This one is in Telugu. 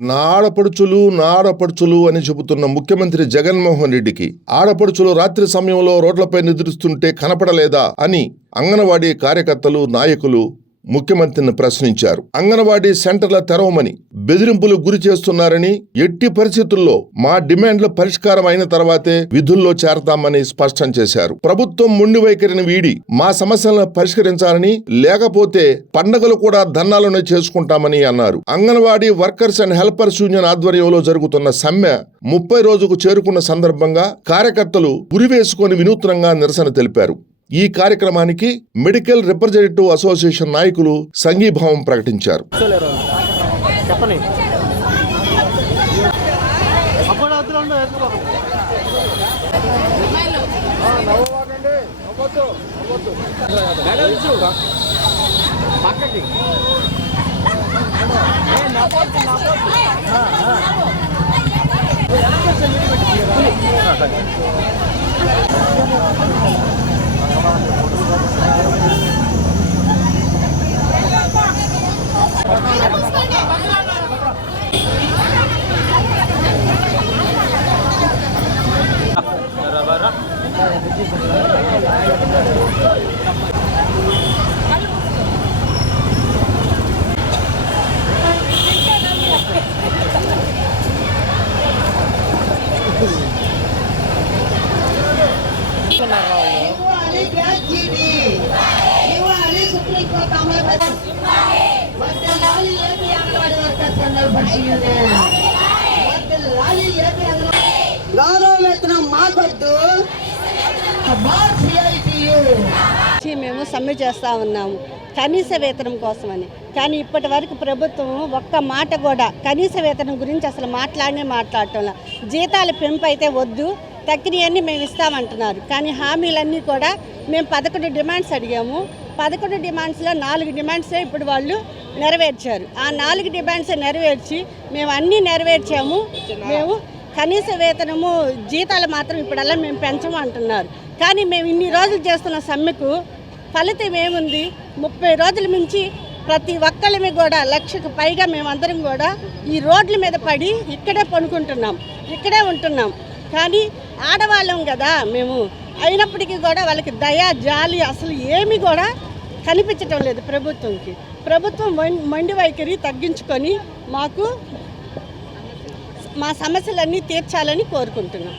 నా ఆడపడుచులు నా ఆడపడుచులు అని చెబుతున్న ముఖ్యమంత్రి జగన్మోహన్ రెడ్డికి ఆడపడుచులు రాత్రి సమయంలో రోడ్లపై నిద్రిస్తుంటే కనపడలేదా అని అంగన్వాడీ కార్యకర్తలు నాయకులు ముఖ్యమంత్రిని ప్రశ్నించారు. అంగన్వాడీ సెంటర్ల తెరవమని బెదిరింపులు గురి చేస్తున్నారని ఎట్టి పరిస్థితుల్లో మా డిమాండ్ల పరిష్కారం అయిన తర్వాతే విధుల్లో చేరతామని స్పష్టం చేశారు. ప్రభుత్వం మొండి వైఖరిని వీడి మా సమస్యలను పరిష్కరించాలని లేకపోతే పండగలు కూడా ధర్నాలను చేసుకుంటామని అన్నారు. Anganwadi workers and helpers union ఆధ్వర్యంలో జరుగుతున్న సమ్మె ముప్పై రోజుకు చేరుకున్న సందర్భంగా కార్యకర్తలు ఉరివేసుకొని వినూత్నంగా నిరసన తెలిపారు. ఈ కార్యక్రమానికి మెడికల్ రిప్రజెంటేటివ్ అసోసియేషన్ నాయకులు సంఘీభావం ప్రకటించారు. గ్యాస్ ఇవ్వాలి. సుప్రీంకోర్టు అమలు వద్దలాలి ఏపీ అంగన్వాడీ వర్కర్స్ అందరూ వద్దలాలి ఏపీ అంగన్వాడీ గౌరవ వేతనం మాకొద్దు. సిఐటియు మేము సమ్మె చేస్తా ఉన్నాము కనీస వేతనం కోసమని. కానీ ఇప్పటి వరకు ప్రభుత్వం ఒక్క మాట కూడా కనీస వేతనం గురించి అసలు మాట్లాడనే మాట్లాడటంలా. జీతాల పెంపు అయితే వద్దు. తగ్గినవన్నీ మేము ఇస్తామంటున్నారు. కానీ హామీలన్నీ కూడా మేము పదకొండు డిమాండ్స్ అడిగాము. పదకొండు డిమాండ్స్లో నాలుగు డిమాండ్సే ఇప్పుడు వాళ్ళు నెరవేర్చారు. ఆ నాలుగు డిమాండ్స్ నెరవేర్చి మేము అన్నీ నెరవేర్చాము. మేము కనీస వేతనము జీతాలు మాత్రం ఇప్పుడల్లా మేము పెంచము అంటున్నారు. కానీ మేము ఇన్ని రోజులు చేస్తున్న సమ్మెకు ఫలితం ఏముంది? ముప్పై రోజుల మించి ప్రతి ఒక్కళ్ళమి కూడా లక్షకు పైగా మేమందరం కూడా ఈ రోడ్ల మీద పడి ఇక్కడే పనుకుంటున్నాం. ఇక్కడే ఉంటున్నాం. కానీ ఆడవాళ్ళం కదా మేము. అయినప్పటికీ కూడా వాళ్ళకి దయ జాలి అసలు ఏమి కూడా కనిపించటం లేదు ప్రభుత్వంకి. ప్రభుత్వం మండి వైఖరి తగ్గించుకొని మాకు మా సమస్యలన్నీ తీర్చాలని కోరుకుంటున్నాం.